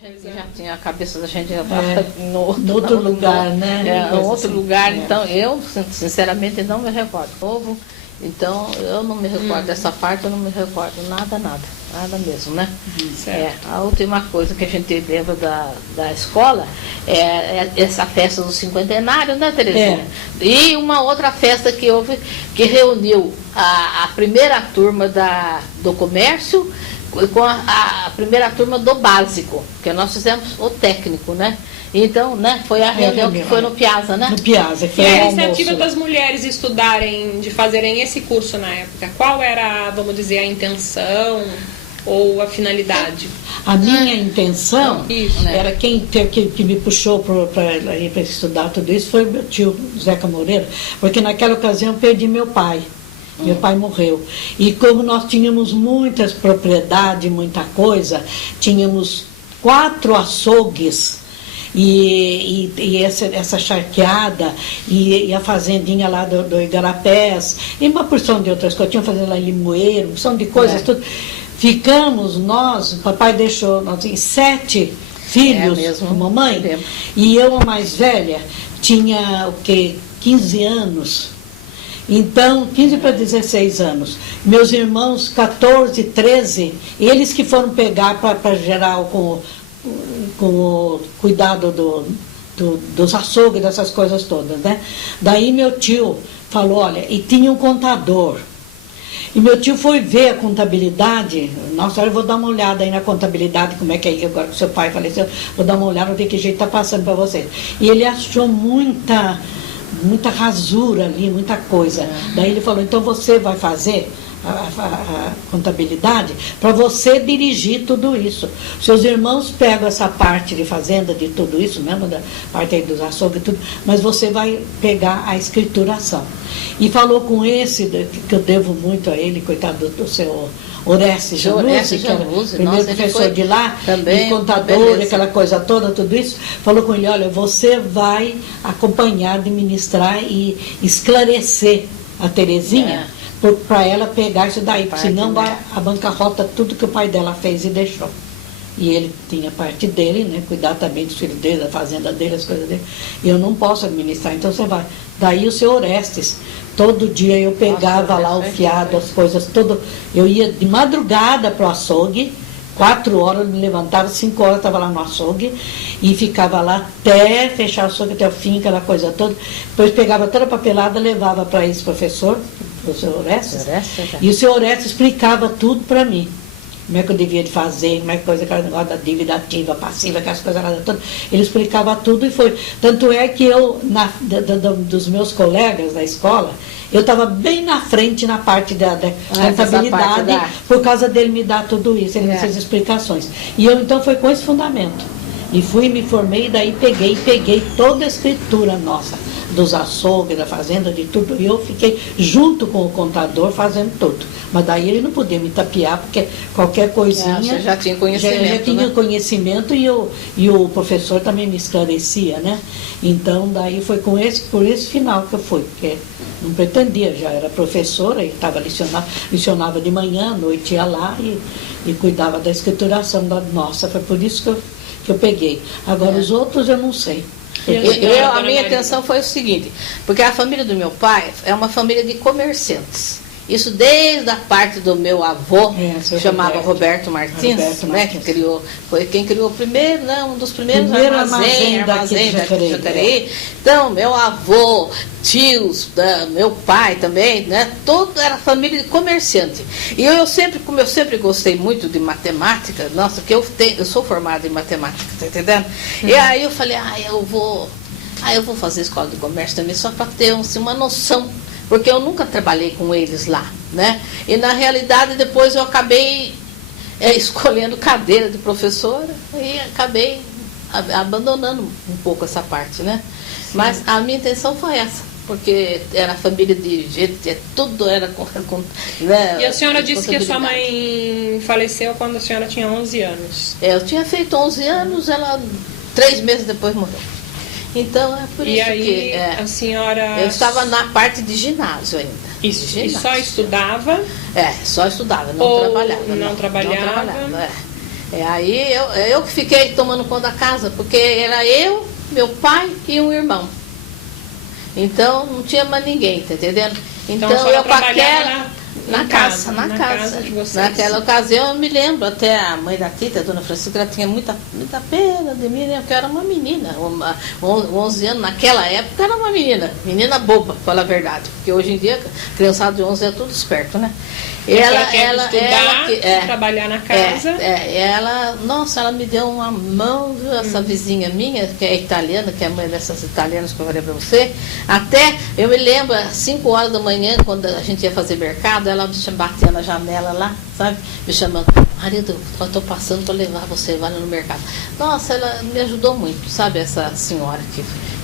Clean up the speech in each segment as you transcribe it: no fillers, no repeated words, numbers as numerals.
Já tinha a cabeça da gente já estava no outro lugar, né? Em outro assim. lugar, então eu, sinceramente, não me recordo. Novo, então eu não me recordo dessa parte, eu não me recordo nada mesmo, né? A última coisa que a gente lembra da escola é essa festa do cinquentenário, né, Terezinha? E uma outra festa que houve, que reuniu a primeira turma do comércio com a primeira turma do básico, que nós fizemos o técnico, né? Então, né, foi a reunião que foi no Piazza, né? No Piazza, que foi E a almoço. iniciativa das mulheres estudarem, de fazerem esse curso na época, qual era, vamos dizer, a intenção ou a finalidade? A minha intenção Isso, era que me puxou para ir para estudar tudo isso foi meu tio, Zeca Moreira, porque naquela ocasião eu perdi meu pai. Meu pai morreu. E como nós tínhamos muitas propriedades, muita coisa, tínhamos 4 açougues, e essa charqueada, e a fazendinha lá do Igarapés, e uma porção de outras coisas, tinha fazenda lá em Limoeiro, porção de coisas, tudo. Ficamos nós, o papai deixou nós, 7 filhos com mamãe, e eu, a mais velha, tinha o quê? 15 anos. Então, 15 para 16 anos. Meus irmãos, 14, 13, eles que foram pegar para geral com o cuidado dos açougues, dessas coisas todas, né? Daí meu tio falou, olha, e tinha um contador. E meu tio foi ver a contabilidade. Nossa, eu vou dar uma olhada aí na contabilidade, como é que é, agora que seu pai faleceu, vou dar uma olhada, ver que jeito está passando para você. E ele achou muita rasura ali, muita coisa. Daí ele falou, então você vai fazer a contabilidade para você dirigir tudo isso. Seus irmãos pegam essa parte de fazenda, de tudo isso, mesmo da parte aí dos açougues e tudo, mas você vai pegar a escrituração. E falou com esse, que eu devo muito a ele, coitado do seu Orestes Januzzi, que era o primeiro professor de lá, também, e contador, aquela coisa toda, tudo isso, falou com ele, olha, você vai acompanhar, administrar e esclarecer a Terezinha, para ela pegar isso daí, porque senão a bancarrota tudo que o pai dela fez e deixou. E ele tinha parte dele, né, cuidar também dos filhos dele, da fazenda dele, as coisas dele. E eu não posso administrar, então você vai. Daí o seu Orestes, todo dia eu pegava lá o fiado, as coisas, tudo. Eu ia de madrugada para o açougue, 4 horas, eu me levantava, 5 horas estava lá no açougue, e ficava lá até fechar o açougue, até o fim, aquela coisa toda. Depois pegava toda a papelada, levava para esse professor, o seu Orestes, e o seu Orestes explicava tudo para mim. Como é que eu devia de fazer, como é que coisa, aquele negócio da dívida ativa, passiva, aquelas coisas lá todas. Ele explicava tudo e foi. Tanto é que eu, dos meus colegas da escola, eu estava bem na frente na parte da contabilidade, por causa dele me dar tudo isso, ele me fez explicações. E eu então foi com esse fundamento. E fui, me formei, e daí peguei toda a escritura nossa, dos açougues, da fazenda, de tudo. E eu fiquei junto com o contador fazendo tudo. Mas daí ele não podia me tapear, porque qualquer coisinha... Você já tinha conhecimento, já tinha conhecimento e o professor também me esclarecia, né? Então, daí foi por esse final que eu fui, porque não pretendia, já era professora, e estava licionava de manhã, à noite ia lá e cuidava da escrituração da nossa. Foi por isso que eu peguei. Agora, os outros eu não sei. A minha atenção foi o seguinte, porque a família do meu pai é uma família de comerciantes. Isso desde a parte do meu avô, que chamava Roberto Martins, né, que foi quem criou o primeiro, né, um dos primeiros armazém de Jacareí. Então, meu avô, tios, meu pai também, né, todo era família de comerciante. E como eu sempre gostei muito de matemática, nossa, que eu sou formada em matemática, tá entendendo? E aí eu falei, eu vou fazer escola de comércio também, só para ter uma noção. Porque eu nunca trabalhei com eles lá, né? E na realidade depois eu acabei escolhendo cadeira de professora e acabei abandonando um pouco essa parte, né? Sim. Mas a minha intenção foi essa, porque era família de gente, tudo era né? E a senhora disse que a sua mãe faleceu quando a senhora tinha 11 anos. Eu tinha feito 11 anos, ela 3 meses depois morreu. Então é por isso aí, que a senhora... eu estava na parte de ginásio ainda. Isso, de ginásio. E só estudava? Só estudava, não trabalhava. Não trabalhava. Aí eu que fiquei tomando conta da casa, porque era eu, meu pai e um irmão. Então não tinha mais ninguém, tá entendendo? Então eu com aquela. Na casa de vocês. Naquela ocasião eu me lembro, até a mãe da Tita, a dona Francisca, ela tinha muita pena de mim, né? Porque eu era uma menina, 11 anos, naquela época era uma menina boba, pra falar a verdade, porque hoje em dia, criançada de 11 é tudo esperto, né? Trabalhar na casa. Nossa, ela me deu uma mão, viu, essa vizinha minha, que é italiana, que é a mãe dessas italianas que eu falei pra você. Até, eu me lembro, às 5 horas da manhã, quando a gente ia fazer mercado, ela me batia na janela lá, sabe? Me chamando, marido, eu tô passando pra levar você, vai lá no mercado. Nossa, ela me ajudou muito, sabe? Essa senhora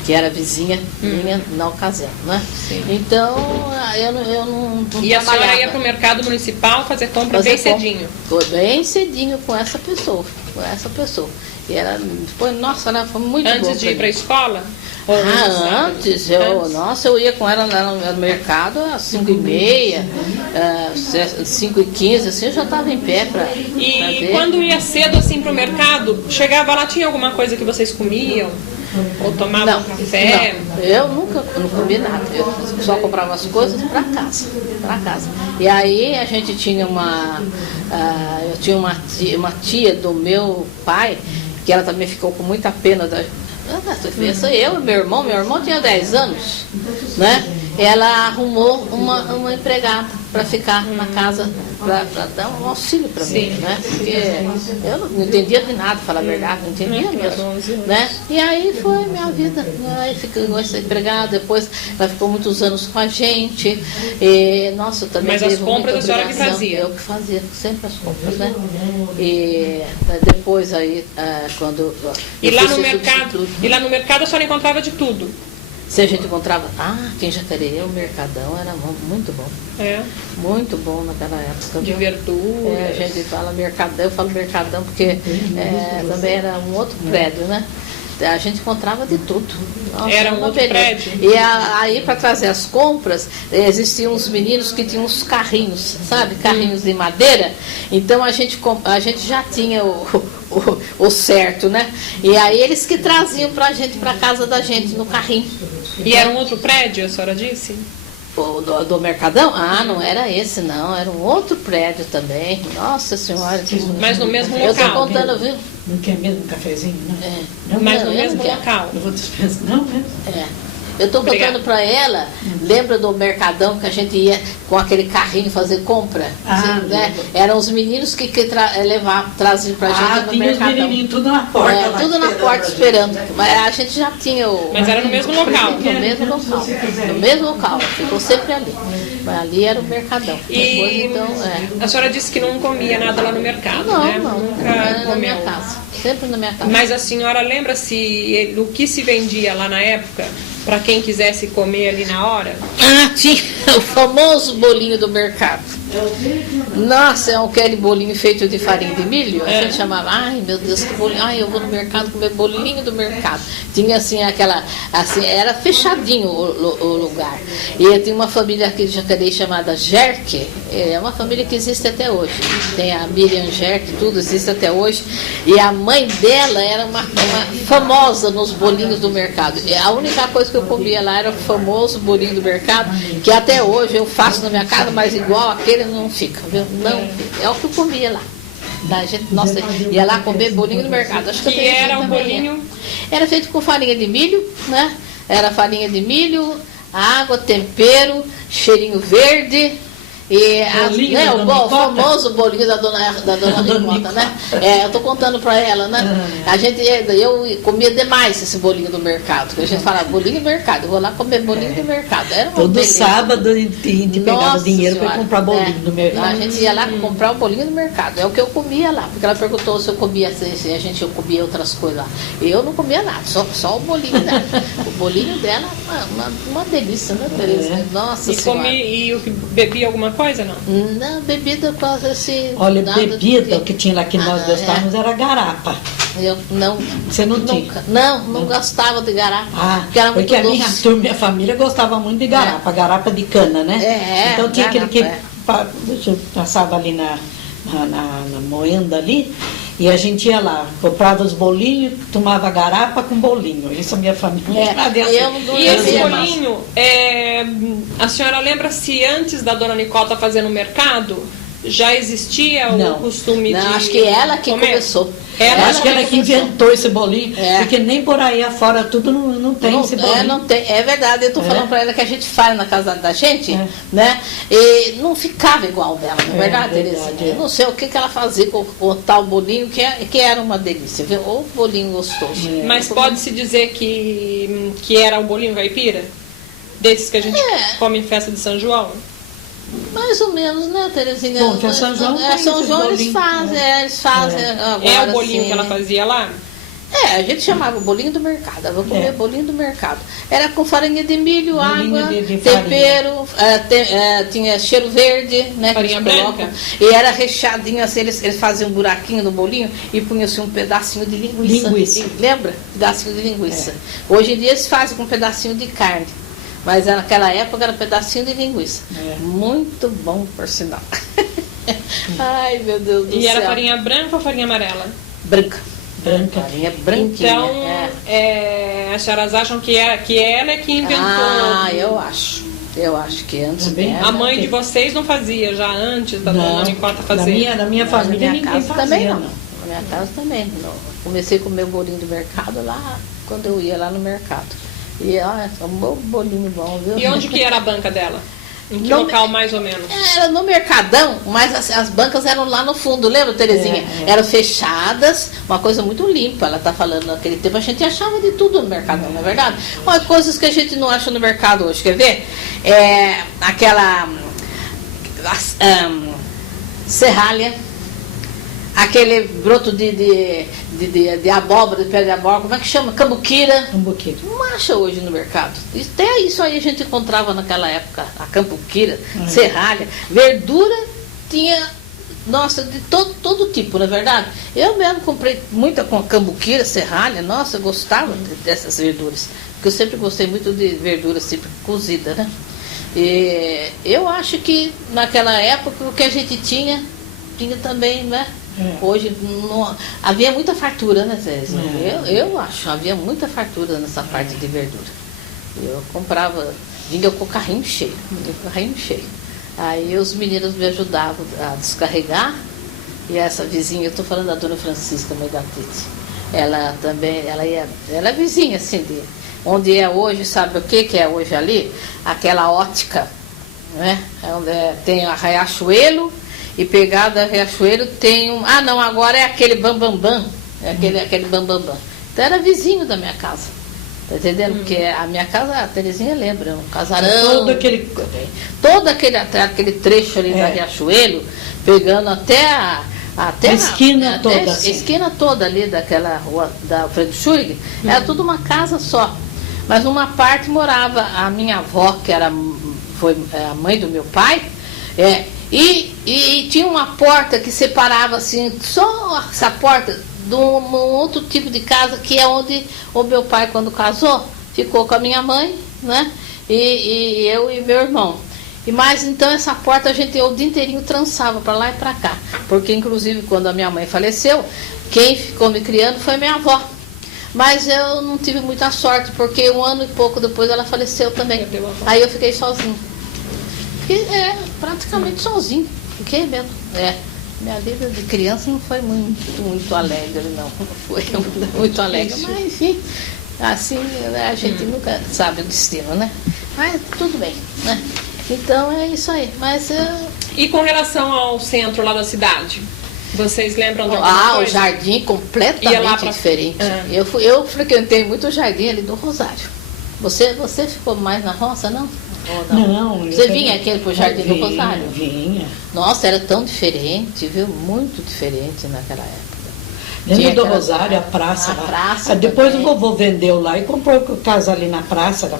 que era vizinha minha na ocasião, né? Sim. Então, eu não E a senhora ia para o mercado municipal fazer compra bem cedinho? Foi bem cedinho com essa pessoa. E ela foi, nossa, ela foi muito boa. Antes de ir para a escola? Antes, eu ia com ela no mercado às 5h30, 5h15, assim, eu já estava em pé para E quando ia cedo assim para o mercado, chegava lá, tinha alguma coisa que vocês comiam? Ou tomavam café? Não, eu não comi nada, eu só comprava as coisas para casa. E aí a gente tinha eu tinha uma tia do meu pai, que ela também ficou com muita pena eu e meu irmão tinha 10 anos, né? Ela arrumou uma empregada para ficar na casa, para dar um auxílio para mim, né? Porque eu não entendia de nada, falar a verdade, não entendia mesmo, né? E aí foi minha vida, aí ficou essa empregada, depois ela ficou muitos anos com a gente, e, nossa, eu também. Mas as compras a senhora que fazia? Eu que fazia, sempre as compras, né? E depois aí, quando... E lá no mercado a senhora encontrava de tudo? Se a gente encontrava, aqui em Jacareí, o Mercadão era muito bom. Muito bom naquela época. De verdura. A gente fala Mercadão, eu falo Mercadão porque também era um outro prédio, né? A gente encontrava de tudo. Nossa, era um outro prédio. E aí, para trazer as compras, existiam uns meninos que tinham uns carrinhos, sabe? Carrinhos de madeira. Então a gente já tinha o certo, né? E aí eles que traziam pra gente, pra casa da gente, no carrinho. E era um outro prédio, a senhora disse? Do Mercadão? Não era esse não, era um outro prédio também. Nossa Senhora. Mas no mesmo local? Eu estou contando, viu? Não quer mesmo um cafezinho, não? Mas no mesmo local? Eu vou dispensar, não, né? Eu estou contando para ela, lembra do Mercadão que a gente ia com aquele carrinho fazer compra? Né? Eram os meninos que traziam para a gente no Mercadão. Os menininhos tudo na porta. Tudo na porta esperando. Mas a gente já tinha Mas era no mesmo local? No mesmo local. Ficou sempre ali. Mas ali era o Mercadão. E a senhora disse que não comia nada lá no mercado, né? Nunca comeu. Na minha casa. Sempre na minha casa. Mas a senhora lembra-se o que se vendia lá na época? Para quem quisesse comer ali na hora? Tinha o famoso bolinho do mercado. Nossa, é aquele bolinho feito de farinha de milho. A gente chamava, ai meu Deus, que bolinho. Ai, eu vou no mercado comer bolinho do mercado. Tinha assim, era fechadinho o lugar. E tinha uma família aqui de Jacareí chamada Jerque. É uma família que existe até hoje. Tem a Miriam Jerque, tudo existe até hoje. E a mãe dela era uma famosa nos bolinhos do mercado. E a única coisa que eu comia lá era o famoso bolinho do mercado, que até hoje eu faço na minha casa, mas igual aquele não fica, viu? Não, é o que eu comia lá. Da gente, nossa, ia lá comer bolinho do mercado. Acho que era um bolinho? Era feito com farinha de milho, né? Era farinha de milho, água, tempero, cheirinho verde. E o famoso bolinho da dona Ricota, né? Eu tô contando pra ela, né? Eu comia demais esse bolinho do mercado. A gente falava, bolinho do mercado, eu vou lá comer bolinho do mercado. Era uma beleza. Sábado a gente pegava dinheiro para comprar bolinho do mercado. A gente ia lá comprar o bolinho do mercado. É o que eu comia lá. Porque ela perguntou se eu comia, eu comia outras coisas lá. Eu não comia nada, só o bolinho dela. O bolinho dela, uma delícia, né, Tereza? Nossa Senhora. E bebia alguma coisa, não? Não, bebida quase assim. Olha, bebida, o que tinha lá que nós gostávamos era garapa. Eu não. Você não tinha? Não gostava de garapa. Porque a minha turma, minha família gostava muito de garapa, garapa de cana, né? Então tinha aquele que passava ali na moenda ali, E a gente ia lá, comprava os bolinhos, tomava garapa com bolinho. Isso a minha família fazia assim. E esse bolinho, a senhora lembra se antes da dona Nicota fazer no mercado, já existia o costume de... Não, acho que ela que começou. Acho que ela que inventou esse bolinho, porque nem por aí afora tudo não tem esse bolinho. Não tem, é verdade, eu estou falando para ela que a gente faz na casa da gente, né? E não ficava igual dela, não é verdade, Terezinha? Eu não sei o que ela fazia com o tal bolinho, que era uma delícia, viu? Ou bolinho gostoso. Mas pode-se dizer que era o bolinho caipira? Desses que a gente come em festa de São João? Mais ou menos, né, Terezinha? Bom, que é São João, São João eles fazem. Agora, é o bolinho que ela fazia lá? A gente chamava bolinho do mercado. Eu vou comer bolinho do mercado. Era com farinha de milho, bolinho água, de tempero, tinha cheiro verde, né? Farinha branca. E era recheadinho assim, eles faziam um buraquinho no bolinho e punham assim um pedacinho de linguiça. Lembra? Pedacinho de linguiça. Hoje em dia eles fazem com um pedacinho de carne. Mas naquela época era um pedacinho de linguiça. Muito bom, por sinal. Ai, meu Deus do céu. E era farinha branca ou farinha amarela? Branca. Farinha branquinha. Então, as senhoras acham que ela é que inventou. Eu acho. Eu acho que antes. A mãe de vocês não fazia já antes da dona Nicota fazer? Na minha família ninguém fazia. Também não. Na minha casa também não. Comecei a comer o bolinho do mercado lá, quando eu ia lá no mercado. E um bolinho bom, viu? E onde que era a banca dela? Em que local, mais ou menos? Era no Mercadão, mas as bancas eram lá no fundo, lembra, Terezinha? Eram fechadas, uma coisa muito limpa. Ela está falando naquele tempo, a gente achava de tudo no Mercadão, não é verdade? Olha, coisas que a gente não acha no mercado hoje, quer ver? Aquela serralha, aquele broto de abóbora, de pé de abóbora, como é que chama? Cambuquira. Não acha hoje no mercado. Até isso aí a gente encontrava naquela época. A cambuquira, serralha, verdura tinha, nossa, de todo tipo, não é verdade? Eu mesmo comprei muita com cambuquira, serralha, nossa, eu gostava dessas verduras. Porque eu sempre gostei muito de verdura sempre cozida, né? E eu acho que naquela época o que a gente tinha também, né? Hoje não, havia muita fartura, né, Zézia? Eu acho, havia muita fartura nessa parte de verdura. Eu comprava, vinha com o carrinho cheio. Aí os meninos me ajudavam a descarregar. E essa vizinha, eu estou falando da dona Francisca, mãe da Tite. Ela também, ela é vizinha, assim, onde é hoje, sabe o que é hoje ali? Aquela ótica, né? Onde tem a Riachuelo. E pegado a Riachuelo tem agora é aquele bambambam. Aquele bambambam. Então era vizinho da minha casa. Tá entendendo? Porque a minha casa, a Terezinha lembra, um casarão. Todo aquele trecho ali da Riachuelo, pegando até a esquina toda. A esquina toda ali daquela rua da Alfredo Schurig, era tudo uma casa só. Mas numa parte morava a minha avó, que foi a mãe do meu pai, e tinha uma porta que separava assim, só essa porta de um outro tipo de casa, que é onde o meu pai, quando casou, ficou com a minha mãe, né? E eu e meu irmão. Mas então essa porta a gente o dia inteirinho trançava para lá e para cá. Porque inclusive quando a minha mãe faleceu, quem ficou me criando foi minha avó. Mas eu não tive muita sorte, porque 1 ano e pouco depois ela faleceu também. Aí eu fiquei sozinha. Praticamente sozinho. Fiquei mesmo. Minha vida de criança não foi muito alegre, não. Foi muito alegre. Mas, enfim, assim, a gente nunca sabe o destino, né? Mas tudo bem, né? Então é isso aí. Mas, E com relação ao centro lá da cidade? Vocês lembram de alguma coisa? O jardim completamente diferente. Eu frequentei muito o jardim ali do Rosário. Você ficou mais na roça, não? Não. Você vinha aqui pro Jardim do Rosário? Vinha. Nossa, era tão diferente, viu? Muito diferente naquela época. Dentro do Rosário, a praça lá. Praça depois também. o vovô vendeu lá e comprou casa ali na praça,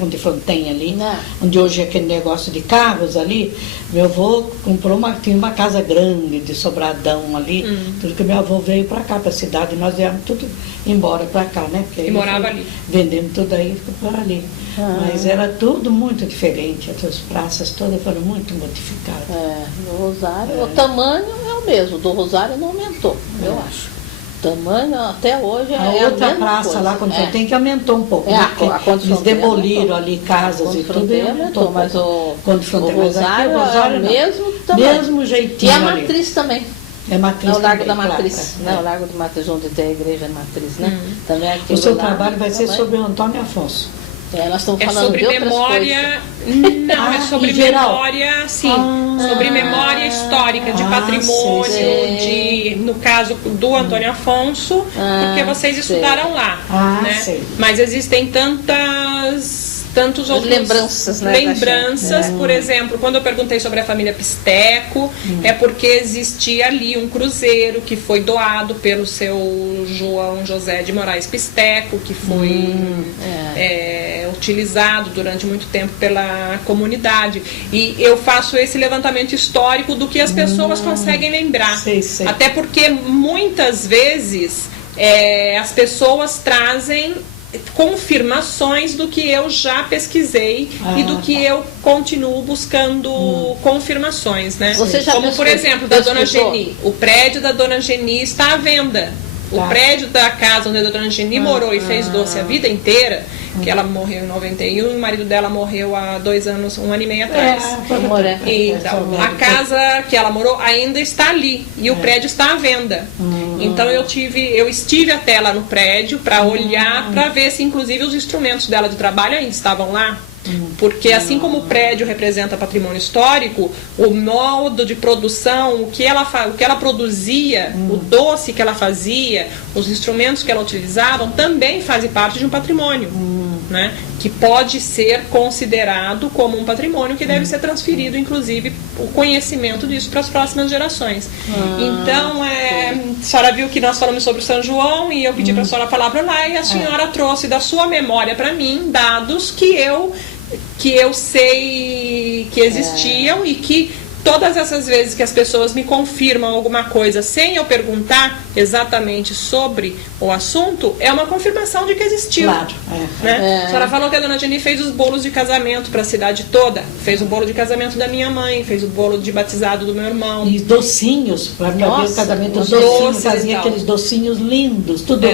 onde Fronten ali, onde hoje é aquele negócio de carros ali. Meu avô comprou tinha uma casa grande de Sobradão ali, tudo que meu avô veio para cá, para a cidade, nós viemos tudo embora para cá, né? Porque e morava ali. Vendemos tudo aí e ficou por ali. Mas era tudo muito diferente, as praças todas foram muito modificadas. No Rosário, o tamanho é o o mesmo, do Rosário não aumentou, eu acho. Tamanho até hoje é a outra mesma praça coisa. lá, quando tem que aumentou um pouco. A eles demoliram ali casas e tudo, e aumentou. Mas o Rosário é o mesmo tamanho. Mesmo jeitinho. E a matriz também. É Matriz. É o Largo também, da Matriz, claro, né? O Largo da Matriz, onde tem a igreja Matriz, né? Também aqui o seu trabalho vai ser sobre o Antônio Afonso. Nós estamos falando sobre de outras memória, coisas. não, é sobre memória, sim, sobre memória histórica, de patrimônio, no caso do Antônio Afonso, porque vocês estudaram lá, né? Mas existem tantos outros lembranças, né, por exemplo, quando eu perguntei sobre a família Pisteco, é porque existia ali um cruzeiro que foi doado pelo seu João José de Moraes Pisteco, que foi utilizado durante muito tempo pela comunidade, e eu faço esse levantamento histórico do que as pessoas conseguem lembrar, até porque muitas vezes as pessoas trazem confirmações do que eu já pesquisei e do que eu continuo buscando confirmações, né? Como por exemplo da Dona Geni, o prédio da Dona Geni está à venda. O prédio da casa onde a Dona Geni morou e fez doce a vida inteira, que ela morreu em 91 e o marido dela morreu há 2 anos, 1 ano e meio atrás. Então, a casa que ela morou ainda está ali e o prédio está à venda. Então eu estive até lá no prédio para olhar, para ver se inclusive os instrumentos dela de trabalho ainda estavam lá. Porque assim como o prédio representa patrimônio histórico, o modo de produção, o que ela produzia, o doce que ela fazia, os instrumentos que ela utilizava, também fazem parte de um patrimônio, né? Que pode ser considerado como um patrimônio que deve ser transferido, inclusive, o conhecimento disso para as próximas gerações. Então, a senhora viu que nós falamos sobre o São João e eu pedi para a senhora falar para lá e a senhora trouxe da sua memória para mim dados que eu sei que existiam e que todas essas vezes que as pessoas me confirmam alguma coisa sem eu perguntar exatamente sobre o assunto, é uma confirmação de que existiu. Claro. Né? A senhora falou que a Dona Geni fez os bolos de casamento para a cidade toda. Fez o bolo de casamento da minha mãe, fez o bolo de batizado do meu irmão. E docinhos, para ver o casamento, os docinhos, fazia aqueles docinhos lindos, tudo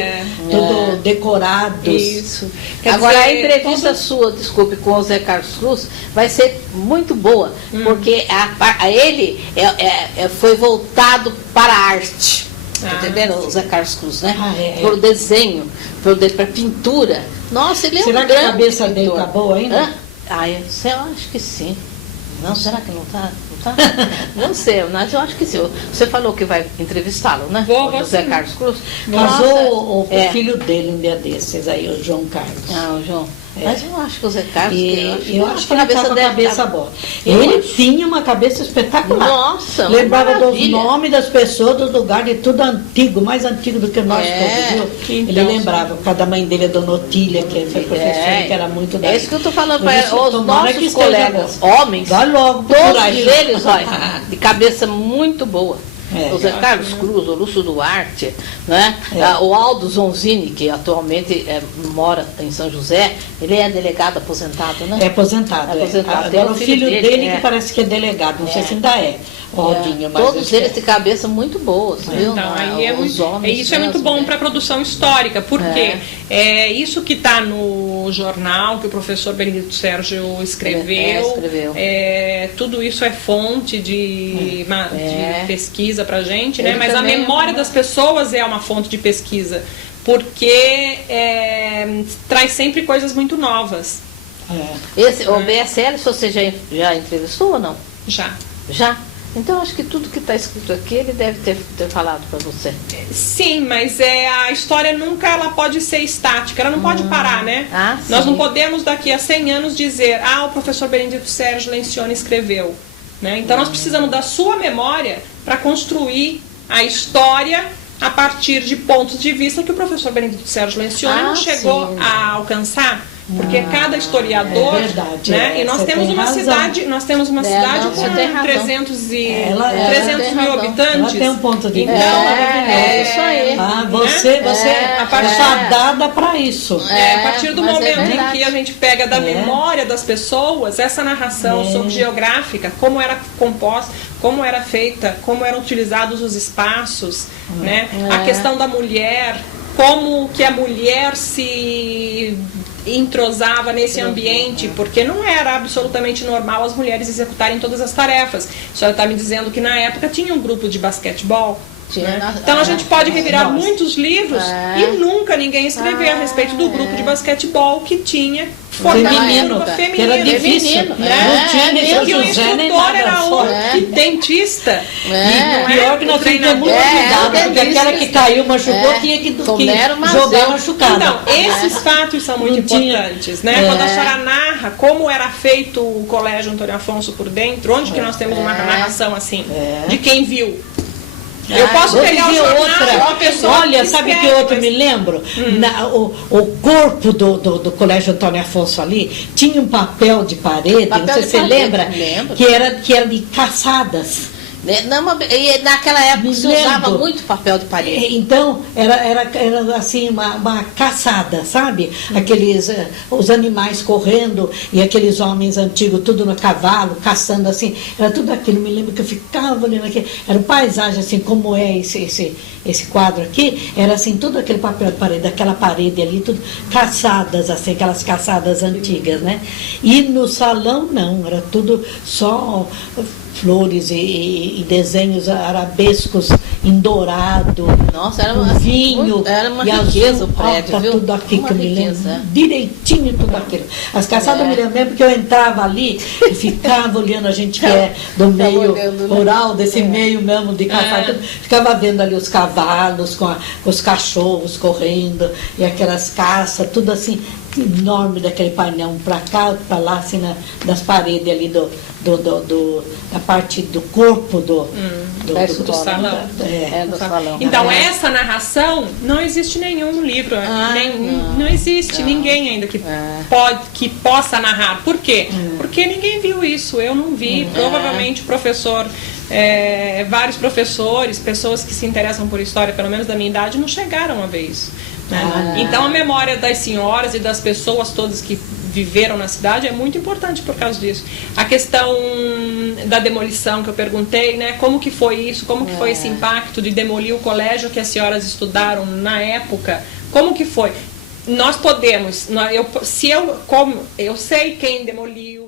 decorados. Isso. Agora, a entrevista sua, desculpe, com o Zé Carlos Cruz, vai ser muito boa, porque ele foi voltado para a arte. Entendendo? O Zé Carlos Cruz, né? Para o desenho, para a pintura. Nossa, ele é um grande pintor. Será que a cabeça dele tá boa ainda? Eu acho que sim. Não, será que não tá? Não sei, mas eu acho que sim. Você falou que vai entrevistá-lo, né? Vou o Zé Carlos Cruz. Casou o filho dele um dia desses aí, o João Carlos. O João. Mas eu acho que o Zé Carlos... Eu acho que ele está com a cabeça boa. Ele tinha uma cabeça espetacular. Nossa, lembrava dos nomes das pessoas, dos lugares, tudo antigo, mais antigo do que nós todos, viu? Ele lembrava, por causa da mãe dele, a Dona Otília, que foi professora, que era muito da... É isso que eu estou falando para os nossos colegas homens, vai logo todos eles, olha, de cabeça muito boa. O Zé Carlos Cruz, o Lúcio Duarte, né? O Aldo Zonzini, que atualmente mora em São José, ele é delegado aposentado, né? É aposentado. Agora o filho dele que parece que é delegado, não sei se ainda é. Todos eles de cabeça muito boas, viu? Então, isso é muito bom para a produção histórica, porque isso que está no jornal que o professor Benedito Sérgio escreveu, tudo isso é fonte de pesquisa para a gente, né? Mas a memória das pessoas é uma fonte de pesquisa, porque traz sempre coisas muito novas. O BSL, você já entrevistou ou não? Já? Então acho que tudo que está escrito aqui ele deve ter falado para você. Sim, mas a história nunca ela pode ser estática, ela não pode parar, né? Nós não podemos daqui a 100 anos dizer, o professor Benedito Sérgio Lencioni escreveu. Né? Então nós precisamos da sua memória para construir a história a partir de pontos de vista que o professor Benedito Sérgio Lencioni não chegou a alcançar. Porque cada historiador, é verdade, né? E nós temos uma cidade, com 300 mil habitantes. Ela tem um ponto de vista. Então, isso aí. Você é fadada para isso. A partir do momento em que a gente pega da memória das pessoas, essa narração sobre geográfica, como era composta, como era feita, como eram utilizados os espaços, né? A questão da mulher, como que a mulher se entrosava nesse ambiente, porque não era absolutamente normal as mulheres executarem todas as tarefas. A senhora está me dizendo que na época tinha um grupo de basquetebol. Então a gente pode revirar muitos livros e nunca ninguém escreveu a respeito do grupo de basquetebol que tinha feminino, que era difícil, né? Que o instrutor era outro, dentista. E pior que nós tínhamos muito cuidado, porque aquela que caiu, machucou, tinha que jogar machucada. Então, esses fatos são muito importantes, né? Quando a senhora narra como era feito o Colégio Antônio Afonso por dentro, onde que nós temos uma narração assim, de quem viu. Eu posso pegar o jornal, uma pessoa. Olha, sabe que outro me lembro? O corpo do Colégio Antônio Afonso ali tinha um papel de parede, não sei se você lembra, que era de caçadas. E naquela época se usava muito papel de parede. Então, era assim, uma caçada, sabe? Aqueles, os animais correndo e aqueles homens antigos, tudo no cavalo, caçando assim. Era tudo aquilo. Me lembro que eu ficava olhando aqui. Era uma paisagem assim, como é esse quadro aqui. Era assim, tudo aquele papel de parede, aquela parede ali, tudo caçadas, assim, aquelas caçadas antigas, né? E no salão, não, era tudo só flores e desenhos arabescos em dourado. Nossa, era vinho, era uma riqueza o prédio, viu? Tudo aqui que eu me lembro, direitinho tudo aquilo. As caçadas eu me lembro porque eu entrava ali e ficava olhando, a gente que é do meio rural, desse meio mesmo de caçada, ficava vendo ali os cavalos com os cachorros correndo e aquelas caças, tudo assim enorme, daquele painel para cá, para lá, assim, das paredes ali da parte do corpo do salão. Do salão. Então, essa narração não existe nenhum livro, não existe ninguém ainda que possa narrar. Por quê? Porque ninguém viu isso, eu não vi. Provavelmente o professor, vários professores, pessoas que se interessam por história, pelo menos da minha idade, não chegaram a ver isso. Então a memória das senhoras e das pessoas todas que viveram na cidade é muito importante por causa disso. A questão da demolição que eu perguntei, né? Como que foi isso? Como que foi esse impacto de demolir o colégio que as senhoras estudaram na época? Como que foi? Nós podemos, eu sei quem demoliu,